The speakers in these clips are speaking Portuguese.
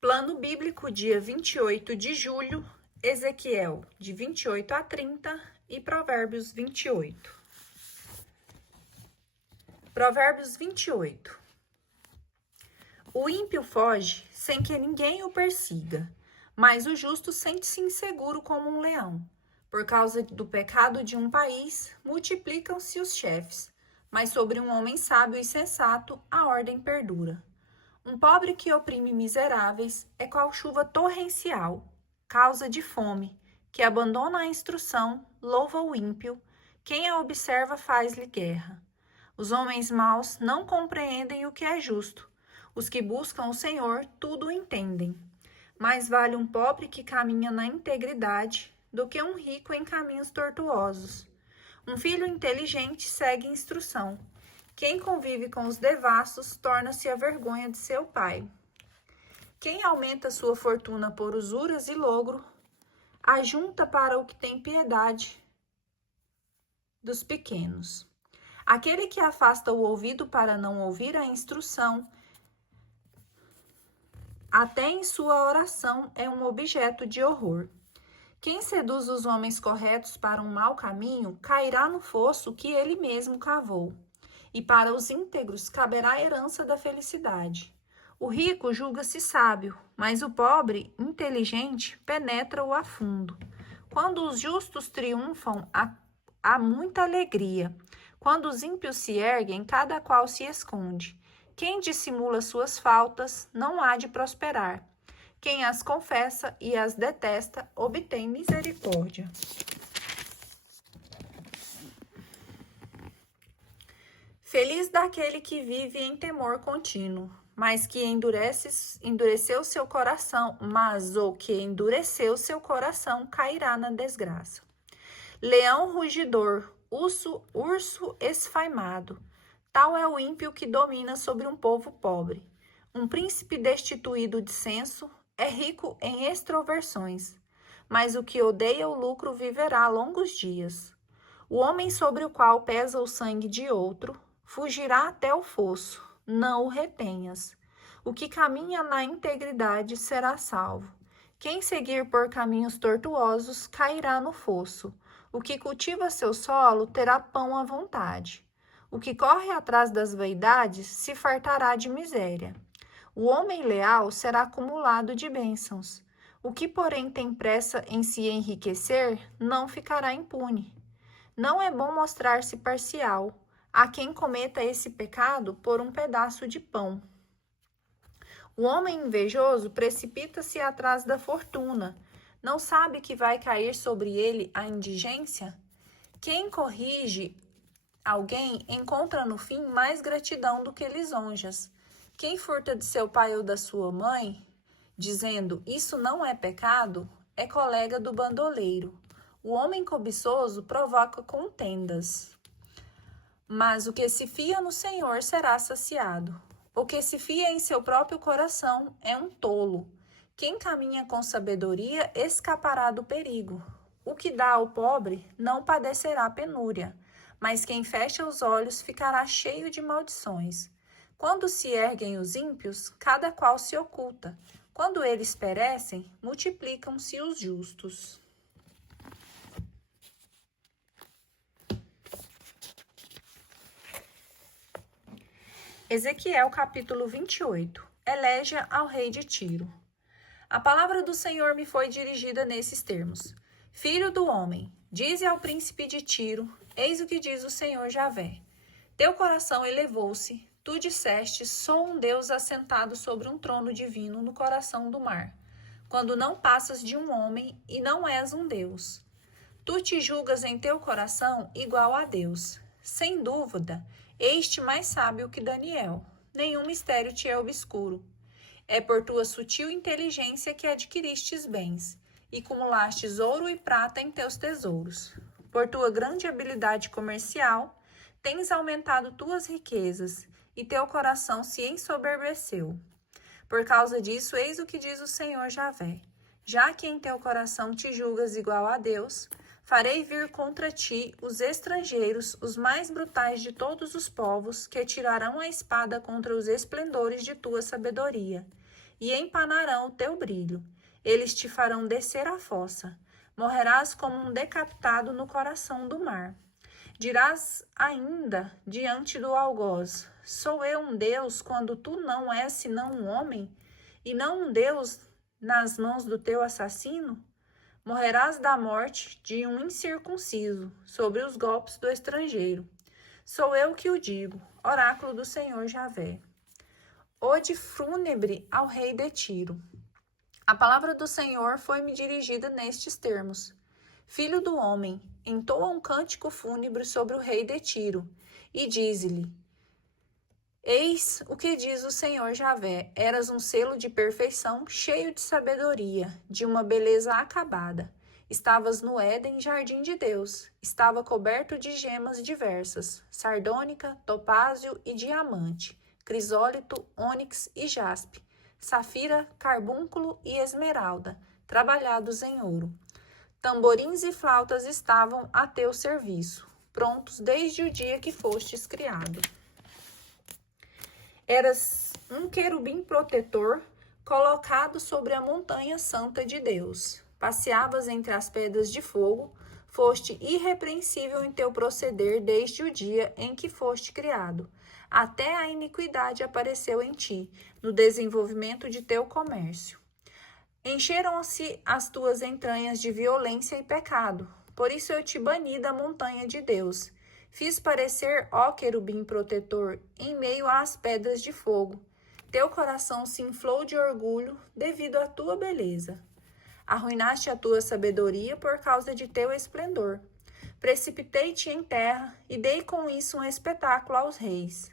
Plano Bíblico, dia 28 de julho, Ezequiel, de 28 a 30 e Provérbios 28. Provérbios 28. O ímpio foge sem que ninguém o persiga, mas o justo sente-se inseguro como um leão. Por causa do pecado de um país, multiplicam-se os chefes, mas sobre um homem sábio e sensato a ordem perdura. Um pobre que oprime miseráveis é qual chuva torrencial, causa de fome, que abandona a instrução, louva o ímpio, quem a observa faz-lhe guerra. Os homens maus não compreendem o que é justo, os que buscam o Senhor tudo entendem. Mais vale um pobre que caminha na integridade do que um rico em caminhos tortuosos. Um filho inteligente segue instrução. Quem convive com os devassos torna-se a vergonha de seu pai. Quem aumenta sua fortuna por usuras e logro, ajunta para o que tem piedade dos pequenos. Aquele que afasta o ouvido para não ouvir a instrução, até em sua oração é um objeto de horror. Quem seduz os homens corretos para um mau caminho, cairá no fosso que ele mesmo cavou. E para os íntegros caberá a herança da felicidade. O rico julga-se sábio, mas o pobre, inteligente, penetra-o a fundo. Quando os justos triunfam, há muita alegria. Quando os ímpios se erguem, cada qual se esconde. Quem dissimula suas faltas não há de prosperar. Quem as confessa e as detesta obtém misericórdia. Feliz daquele que vive em temor contínuo, mas que endureceu seu coração, mas o que endureceu seu coração cairá na desgraça. Leão rugidor, urso esfaimado, tal é o ímpio que domina sobre um povo pobre. Um príncipe destituído de senso é rico em extroversões, mas o que odeia o lucro viverá longos dias. O homem sobre o qual pesa o sangue de outro fugirá até o fosso, não o retenhas. O que caminha na integridade será salvo. Quem seguir por caminhos tortuosos cairá no fosso. O que cultiva seu solo terá pão à vontade. O que corre atrás das vaidades se fartará de miséria. O homem leal será acumulado de bênçãos. O que, porém, tem pressa em se enriquecer, não ficará impune. Não é bom mostrar-se parcial. Há quem cometa esse pecado por um pedaço de pão. O homem invejoso precipita-se atrás da fortuna. Não sabe que vai cair sobre ele a indigência? Quem corrige alguém encontra no fim mais gratidão do que lisonjas. Quem furta de seu pai ou da sua mãe, dizendo isso não é pecado, é colega do bandoleiro. O homem cobiçoso provoca contendas. Mas o que se fia no Senhor será saciado. O que se fia em seu próprio coração é um tolo. Quem caminha com sabedoria escapará do perigo. O que dá ao pobre não padecerá penúria, mas quem fecha os olhos ficará cheio de maldições. Quando se erguem os ímpios, cada qual se oculta. Quando eles perecem, multiplicam-se os justos. Ezequiel capítulo 28. Eleja ao rei de Tiro. A palavra do Senhor me foi dirigida nesses termos. Filho do homem, dize ao príncipe de Tiro, eis o que diz o Senhor Javé. Teu coração elevou-se, tu disseste, sou um Deus assentado sobre um trono divino no coração do mar, quando não passas de um homem e não és um Deus. Tu te julgas em teu coração igual a Deus. Sem dúvida, este mais sábio que Daniel. Nenhum mistério te é obscuro. É por tua sutil inteligência que adquiristes bens, e cumulastes ouro e prata em teus tesouros. Por tua grande habilidade comercial, tens aumentado tuas riquezas, e teu coração se ensoberbeceu. Por causa disso, eis o que diz o Senhor Javé. Já que em teu coração te julgas igual a Deus, farei vir contra ti os estrangeiros, os mais brutais de todos os povos, que tirarão a espada contra os esplendores de tua sabedoria. e empanarão o teu brilho. Eles te farão descer à fossa. Morrerás como um decapitado no coração do mar. Dirás ainda diante do algoz: sou eu um Deus quando tu não és senão um homem, e não um Deus nas mãos do teu assassino? Morrerás da morte de um incircunciso, sobre os golpes do estrangeiro. Sou eu que o digo, oráculo do Senhor Javé. Ode fúnebre ao rei de Tiro. A palavra do Senhor foi-me dirigida nestes termos: Filho do homem, entoa um cântico fúnebre sobre o rei de Tiro, e dize-lhe: Eis o que diz o Senhor Javé: eras um selo de perfeição, cheio de sabedoria, de uma beleza acabada. Estavas no Éden, jardim de Deus. Estava coberto de gemas diversas, sardônica, topázio e diamante, crisólito, ônix e jaspe, safira, carbúnculo e esmeralda, trabalhados em ouro. Tamborins e flautas estavam a teu serviço, prontos desde o dia que fostes criado. Eras um querubim protetor colocado sobre a montanha santa de Deus. Passeavas entre as pedras de fogo, foste irrepreensível em teu proceder desde o dia em que foste criado. Até a iniquidade apareceu em ti, no desenvolvimento de teu comércio. Encheram-se as tuas entranhas de violência e pecado, por isso eu te bani da montanha de Deus. Fiz parecer, ó querubim protetor, em meio às pedras de fogo. Teu coração se inflou de orgulho devido à tua beleza. Arruinaste a tua sabedoria por causa de teu esplendor. Precipitei-te em terra e dei com isso um espetáculo aos reis.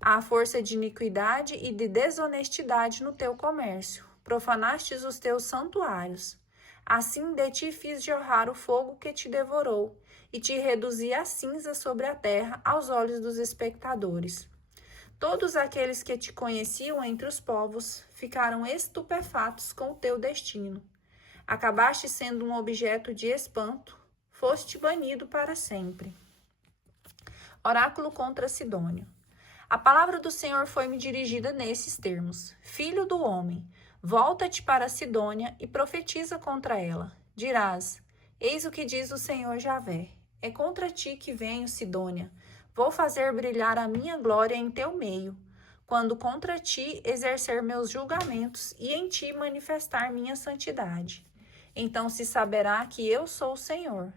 Há força de iniquidade e de desonestidade no teu comércio. Profanastes os teus santuários. Assim de ti fiz jorrar o fogo que te devorou, e te reduzi a cinza sobre a terra aos olhos dos espectadores. Todos aqueles que te conheciam entre os povos ficaram estupefatos com o teu destino. Acabaste sendo um objeto de espanto, foste banido para sempre. Oráculo contra Sidônia. A palavra do Senhor foi-me dirigida nesses termos: Filho do homem, volta-te para Sidônia e profetiza contra ela. Dirás: Eis o que diz o Senhor Javé: é contra ti que venho, Sidônia. Vou fazer brilhar a minha glória em teu meio, quando contra ti exercer meus julgamentos e em ti manifestar minha santidade. Então se saberá que eu sou o Senhor.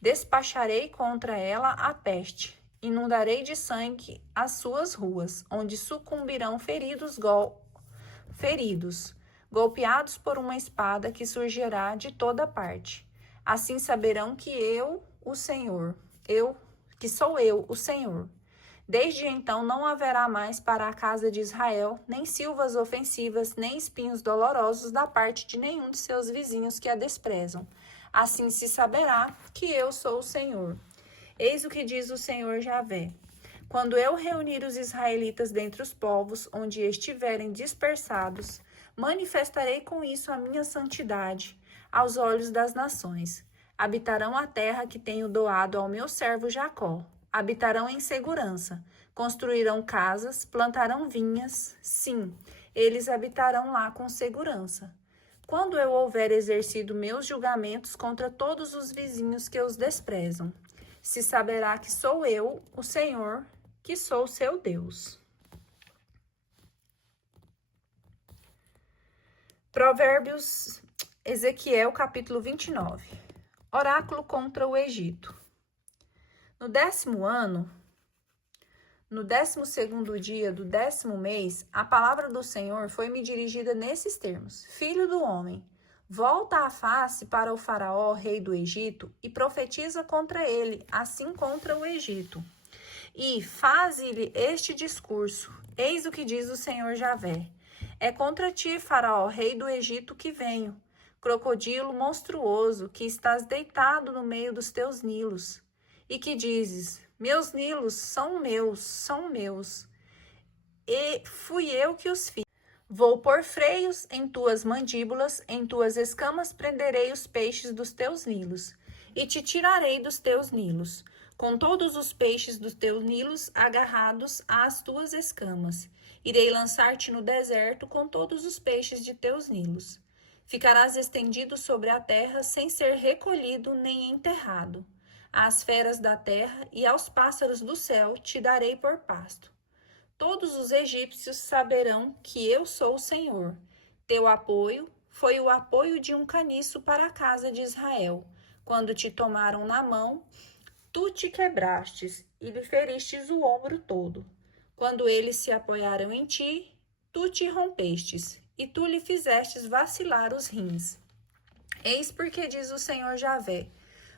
Despacharei contra ela a peste, inundarei de sangue as suas ruas, onde sucumbirão feridos, golpeados por uma espada que surgirá de toda parte. Assim saberão que o Senhor, que sou eu, o Senhor. Desde então não haverá mais para a casa de Israel nem silvas ofensivas, nem espinhos dolorosos da parte de nenhum de seus vizinhos que a desprezam. Assim se saberá que eu sou o Senhor. Eis o que diz o Senhor Javé: quando eu reunir os israelitas dentre os povos, onde estiverem dispersados, manifestarei com isso a minha santidade aos olhos das nações. Habitarão a terra que tenho doado ao meu servo Jacó. Habitarão em segurança, construirão casas, plantarão vinhas, sim, eles habitarão lá com segurança. Quando eu houver exercido meus julgamentos contra todos os vizinhos que os desprezam, se saberá que sou eu, o Senhor, que sou seu Deus. Provérbios, Ezequiel, capítulo 29. Oráculo contra o Egito. No 10º ano, no 12º dia do 10º mês, a palavra do Senhor foi-me dirigida nesses termos: Filho do homem, volta a face para o faraó, rei do Egito, e profetiza contra ele, assim contra o Egito. E faze-lhe este discurso: Eis o que diz o Senhor Javé: é contra ti, faraó, rei do Egito, que venho, crocodilo monstruoso, que estás deitado no meio dos teus nilos, e que dizes: meus nilos são meus, e fui eu que os fiz. Vou pôr freios em tuas mandíbulas, em tuas escamas prenderei os peixes dos teus nilos, e te tirarei dos teus nilos, com todos os peixes dos teus nilos agarrados às tuas escamas, Irei lançar-te no deserto com todos os peixes de teus nilos. Ficarás estendido sobre a terra sem ser recolhido nem enterrado. Às feras da terra e aos pássaros do céu te darei por pasto. Todos os egípcios saberão que eu sou o Senhor. Teu apoio foi o apoio de um caniço para a casa de Israel. Quando te tomaram na mão, tu te quebrastes e lhe feristes o ombro todo. Quando eles se apoiaram em ti, tu te rompestes, e tu lhe fizestes vacilar os rins. Eis porque diz o Senhor Javé: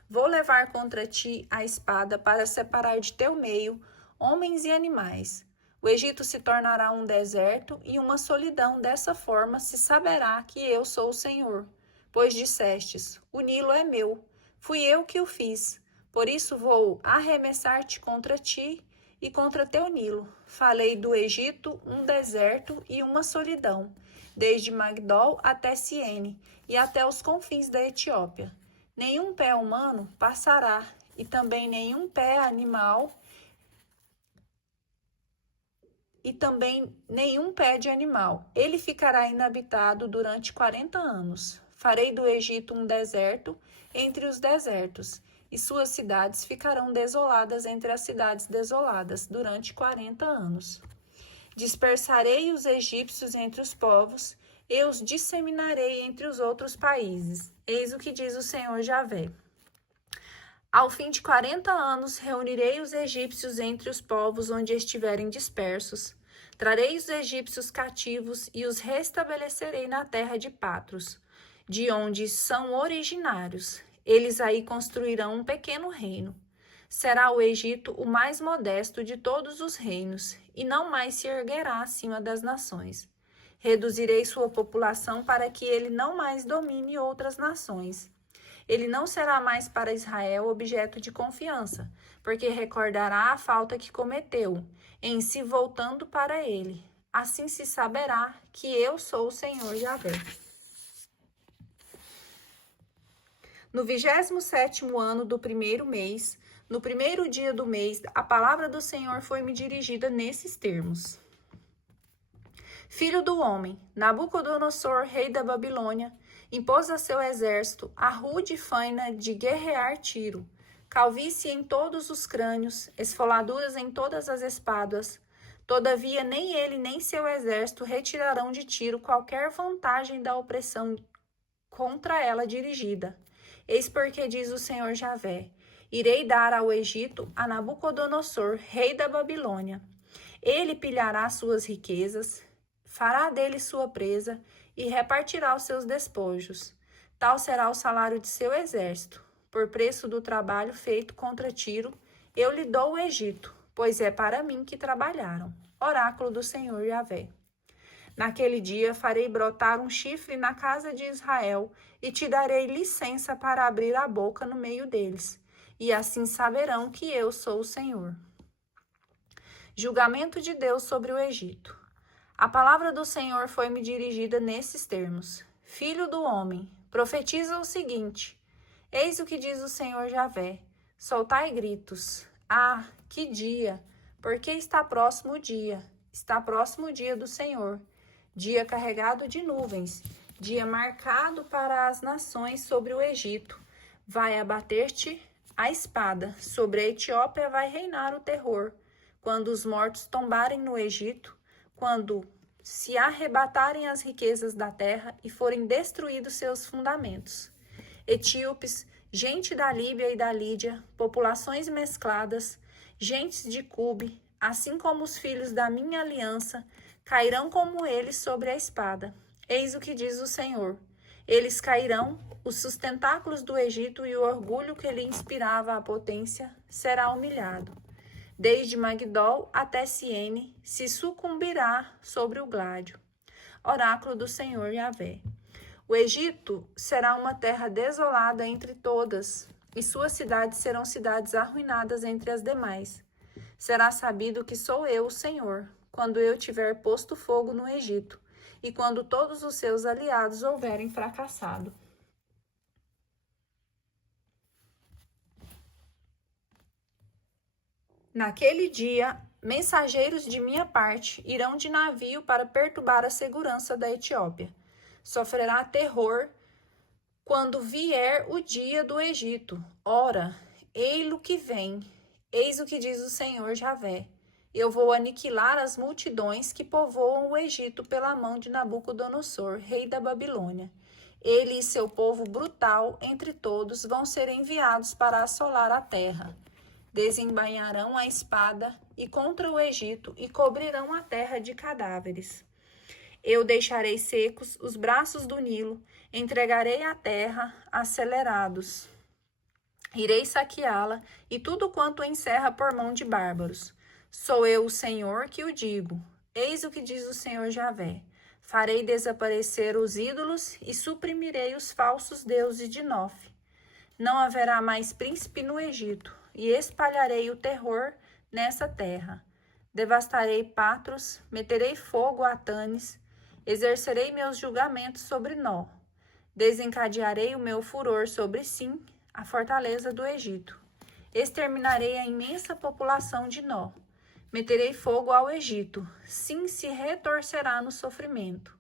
vou levar contra ti a espada para separar de teu meio homens e animais. O Egito se tornará um deserto e uma solidão. Dessa forma se saberá que eu sou o Senhor. Pois dissestes: o Nilo é meu, fui eu que o fiz. Por isso vou arremessar-te contra ti e contra teu Nilo. Falei do Egito um deserto e uma solidão, desde Magdol até Siene e até os confins da Etiópia. Nenhum pé humano passará, e também nenhum pé animal, e também nenhum pé de animal. Ele ficará inabitado durante 40 anos. Farei do Egito um deserto entre os desertos, e suas cidades ficarão desoladas entre as cidades desoladas durante 40 anos. Dispersarei os egípcios entre os povos, eu os disseminarei entre os outros países. Eis o que diz o Senhor Javé. Ao fim de 40 anos, reunirei os egípcios entre os povos onde estiverem dispersos. Trarei os egípcios cativos e os restabelecerei na terra de Patros, de onde são originários. Eles aí construirão um pequeno reino. Será o Egito o mais modesto de todos os reinos, e não mais se erguerá acima das nações. Reduzirei sua população para que ele não mais domine outras nações. Ele não será mais para Israel objeto de confiança, porque recordará a falta que cometeu, em se voltando para ele. Assim se saberá que eu sou o Senhor Javé. No 27º ano do primeiro mês, no primeiro dia do mês, a palavra do Senhor foi-me dirigida nesses termos. Filho do homem, Nabucodonosor, rei da Babilônia, impôs a seu exército a rude faina de guerrear Tiro, calvície em todos os crânios, esfoladuras em todas as espáduas. Todavia, nem ele nem seu exército retirarão de Tiro qualquer vantagem da opressão contra ela dirigida. Eis porque diz o Senhor Javé: irei dar ao Egito a Nabucodonosor, rei da Babilônia. Ele pilhará suas riquezas, fará dele sua presa e repartirá os seus despojos. Tal será o salário de seu exército. Por preço do trabalho feito contra Tiro, eu lhe dou o Egito, pois é para mim que trabalharam. Oráculo do Senhor Javé. Naquele dia farei brotar um chifre na casa de Israel e te darei licença para abrir a boca no meio deles, e assim saberão que eu sou o Senhor. Julgamento de Deus sobre o Egito. A palavra do Senhor foi-me dirigida nesses termos: Filho do homem, profetiza o seguinte: eis o que diz o Senhor Javé: soltai gritos. Ah, que dia! Porque está próximo o dia. Está próximo o dia do Senhor. Dia carregado de nuvens, dia marcado para as nações sobre o Egito. Vai abater-te a espada, sobre a Etiópia vai reinar o terror. Quando os mortos tombarem no Egito, quando se arrebatarem as riquezas da terra e forem destruídos seus fundamentos. Etíopes, gente da Líbia e da Lídia, populações mescladas, gentes de Cube, assim como os filhos da minha aliança, cairão como eles sobre a espada. Eis o que diz o Senhor: eles cairão, os sustentáculos do Egito e o orgulho que lhe inspirava a potência será humilhado. Desde Magdol até Siene se sucumbirá sobre o gládio. Oráculo do Senhor Javé. O Egito será uma terra desolada entre todas, e suas cidades serão cidades arruinadas entre as demais. Será sabido que sou eu, o Senhor, quando eu tiver posto fogo no Egito, e quando todos os seus aliados houverem fracassado. Naquele dia, Mensageiros de minha parte irão de navio para perturbar a segurança da Etiópia. Sofrerá terror quando vier o dia do Egito. Ora, ei-lo que vem, eis o que diz o Senhor Javé. Eu vou aniquilar as multidões que povoam o Egito pela mão de Nabucodonosor, rei da Babilônia. Ele e seu povo brutal entre todos vão ser enviados para assolar a terra. Desembainharão a espada e contra o Egito e cobrirão a terra de cadáveres. Eu deixarei secos os braços do Nilo, entregarei a terra acelerados. Irei saqueá-la e tudo quanto encerra por mão de bárbaros. Sou eu o Senhor que o digo. Eis o que diz o Senhor Javé. Farei desaparecer os ídolos e suprimirei os falsos deuses de Nof. Não haverá mais príncipe no Egito, e espalharei o terror nessa terra. Devastarei Patros, meterei fogo a Tanis, exercerei meus julgamentos sobre Nó. Desencadearei o meu furor sobre Sim, a fortaleza do Egito. Exterminarei a imensa população de Nó. Meterei fogo ao Egito. Sim se retorcerá no sofrimento.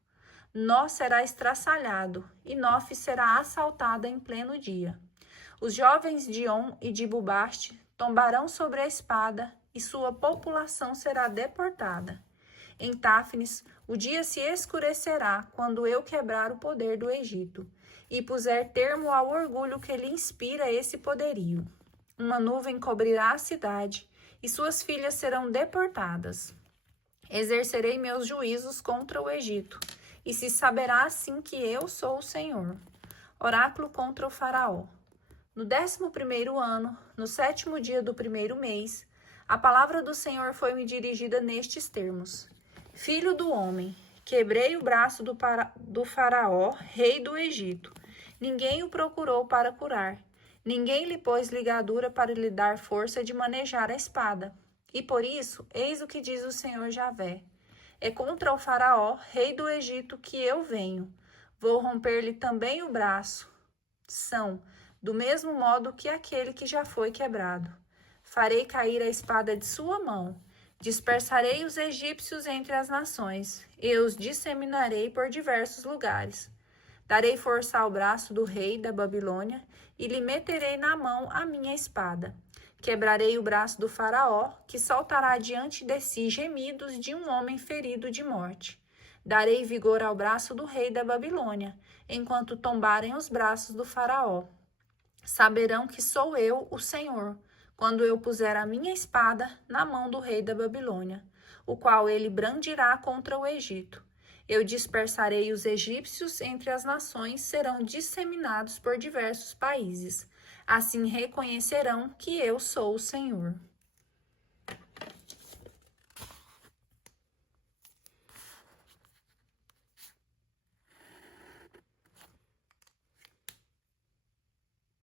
Nó será estraçalhado, e Nof será assaltada em pleno dia. Os jovens de On e de Bubaste tombarão sobre a espada, e sua população será deportada. Em Táfnis, o dia se escurecerá quando eu quebrar o poder do Egito, e puser termo ao orgulho que lhe inspira esse poderio. Uma nuvem cobrirá a cidade, e suas filhas serão deportadas. Exercerei meus juízos contra o Egito, e se saberá assim que eu sou o Senhor. Oráculo contra o faraó. No 11º ano, no 7º dia do 1º mês, a palavra do Senhor foi-me dirigida nestes termos. Filho do homem, quebrei o braço do faraó, rei do Egito. Ninguém o procurou para curar. Ninguém lhe pôs ligadura para lhe dar força de manejar a espada. E por isso, eis o que diz o Senhor Javé. É contra o faraó, rei do Egito, que eu venho. Vou romper-lhe também o braço. Do mesmo modo que aquele que já foi quebrado. Farei cair a espada de sua mão. Dispersarei os egípcios entre as nações, e os disseminarei por diversos lugares. Darei força ao braço do rei da Babilônia, e lhe meterei na mão a minha espada. Quebrarei o braço do faraó, que soltará diante de si gemidos de um homem ferido de morte. Darei vigor ao braço do rei da Babilônia, enquanto tombarem os braços do faraó. Saberão que sou eu, o Senhor, quando eu puser a minha espada na mão do rei da Babilônia, o qual ele brandirá contra o Egito. Eu dispersarei os egípcios entre as nações, serão disseminados por diversos países. Assim reconhecerão que eu sou o Senhor.